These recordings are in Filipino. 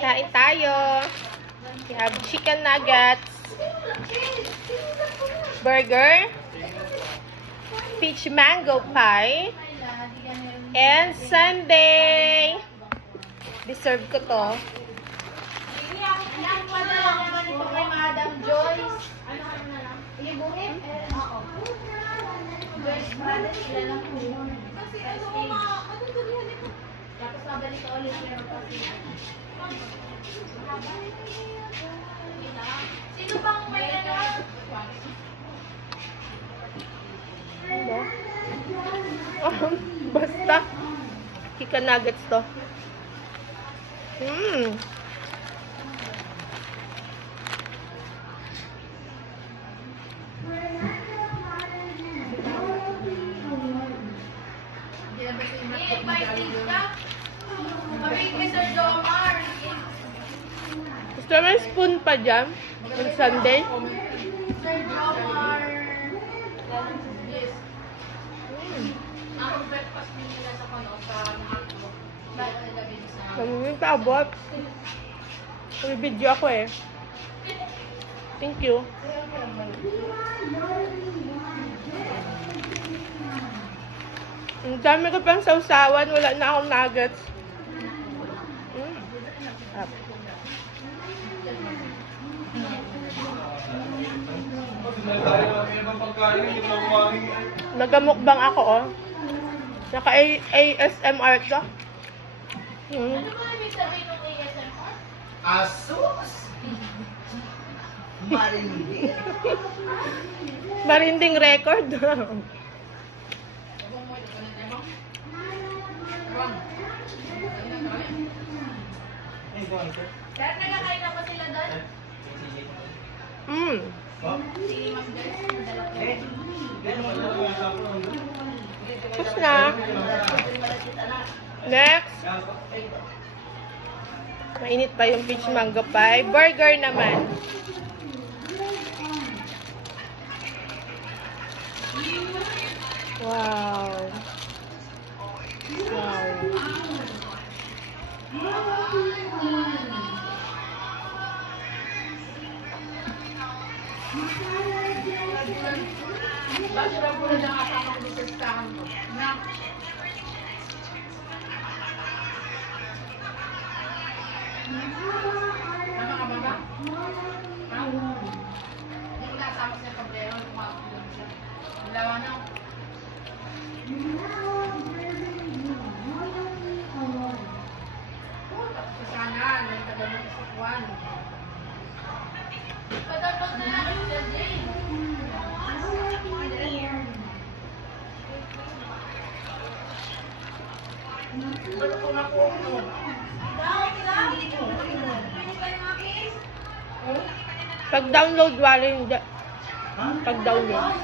Kain tayo. We have chicken nuggets, burger, peach mango pie, and sundae. Deserve ko to. Yan pa na lang naman ito kay Madam Joyce. Ano na lang? Ibuhit? Oo. Joyce Brothers, sila lang po. Kasi ano ganyan ito? Tapos mabalik ka ulit meron pa sila. Sino bang may ano? Basta. Chicken nuggets to. Gusto naman spoon pa dyan. On Sunday. Sir Jomar. Yes. Ang breakfast nila sa kono sa mga bago nila sa Kaming tabot. May video ako eh. Thank you. Ang dami ko pang sausawan. Wala na akong nuggets. Nagamukbang ako, oh. Naka-ASMR to. Ano ba ibig sabihin ng ASMR? Asus! Marindi. Marinding record. Dahil nagkakain na pa sila doon? Si Mas Guys, Tapos na. Next. Mainit pa yung peach mango pie. Burger naman. Wow. bakit na po lang kasama ko sa stahan ko? Na? Tama ka ba ba? Hindi kasama sa kabrero. Dalawa na. Tapos sana, nagtagal sa kuwan. Patapos na lang sa Jane. Pag-download, wala hindi. Pag-download.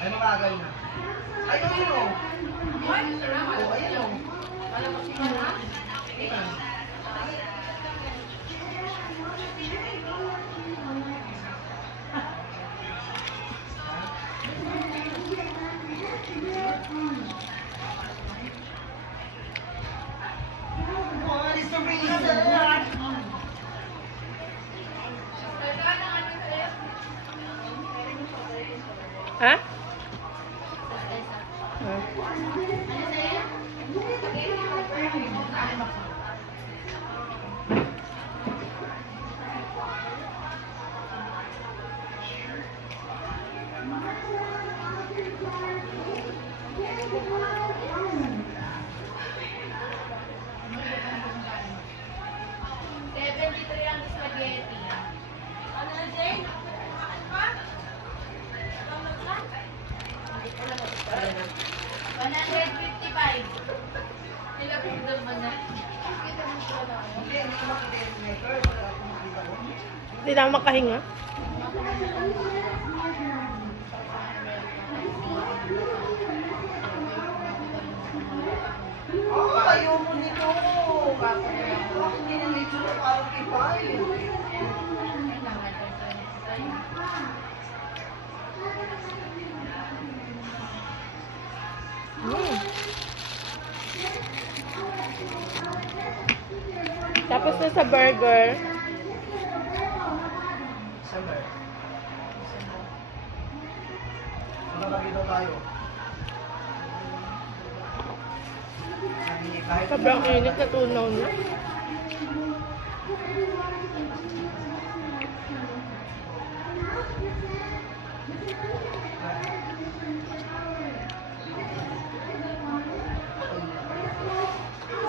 Ay, makagay na. Ayun, ayun. Ha? ang spaghetti. Ano na, Jane? Ano pa? 155. Sila po naman na. Hindi na ako makahinga. Ayaw mo nito. Bakit hindi na nito parang kipay? Tapos na sa burger. Summer. Magkakagin daw tayo. Sabi niya, kahit Sobrang init na tunaw na.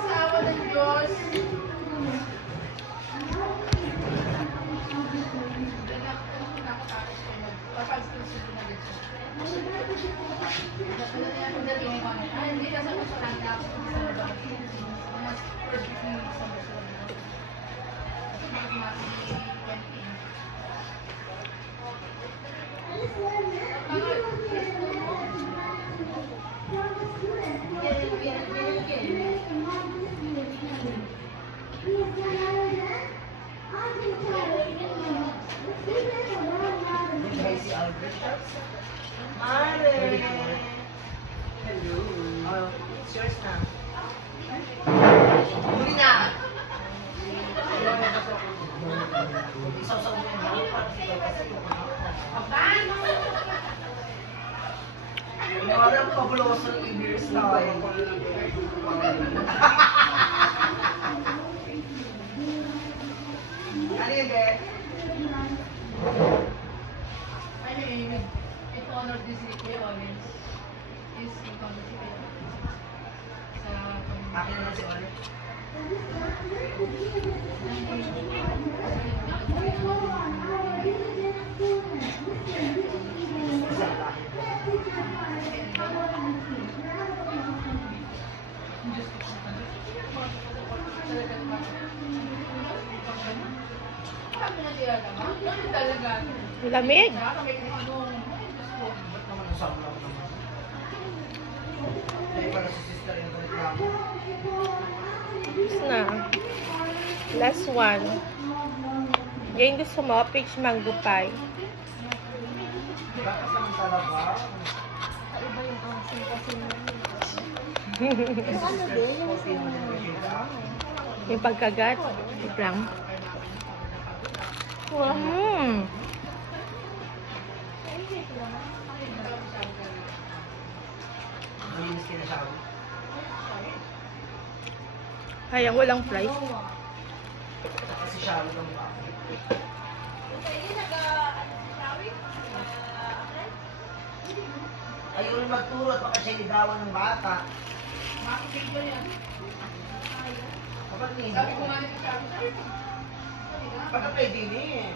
Sa awa ng Diyos. Hi, si Albert. Mare. Hello. Oh, it's yours na. Huli na! Isaw-saw mo yung harap. Parang pabuloso yung hairstyle. Ano yun, Beth? Akin naman si Olive. Lamig. Ba't naman ang sablang naman? Dahil para sa sister yung reklamo. Tapos na. Last one. Yung gusto mo, peach mango pie. Bakit naman talaga? Yung pagkagat. Wait lang. Mm. Malinis kinasabi. Hayang walang fries. Kasi siya lang ba? Ayun magturo at baka siya ligawan ng bata. Kapag hindi. Baka pwede din eh.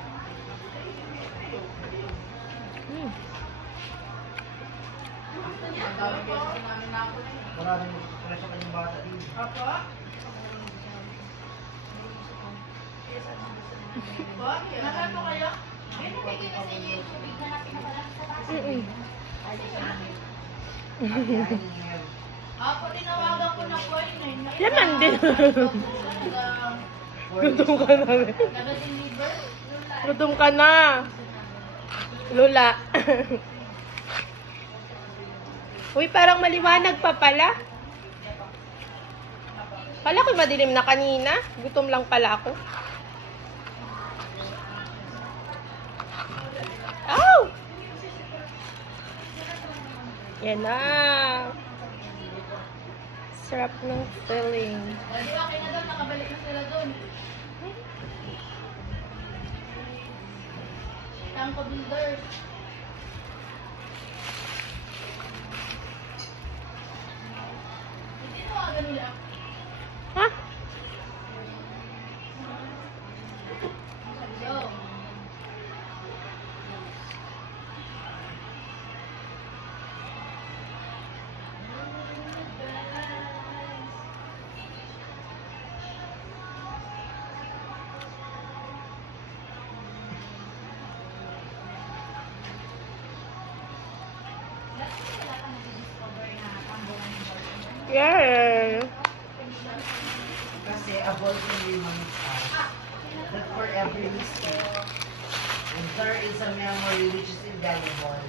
Mm. Maraming magtutuloy sa kanyang bata din. Mm-mm. Ako tinawagan ko na po yun. Laman din. Gutom ka na. Gutom ka na. Lola. Uy, parang maliwanag pa pala. Kala ko madilim na kanina. Gutom lang pala ako. Ow! Yan na. Sarap ng filling. Dali, okay na doon. Nakabalik na sila doon. Tangko builders. Hindi mo aga nila. Ha? Yo. Yeah. Kasi avoid the reminds us that for every mistake, and there is a memory which is invaluable.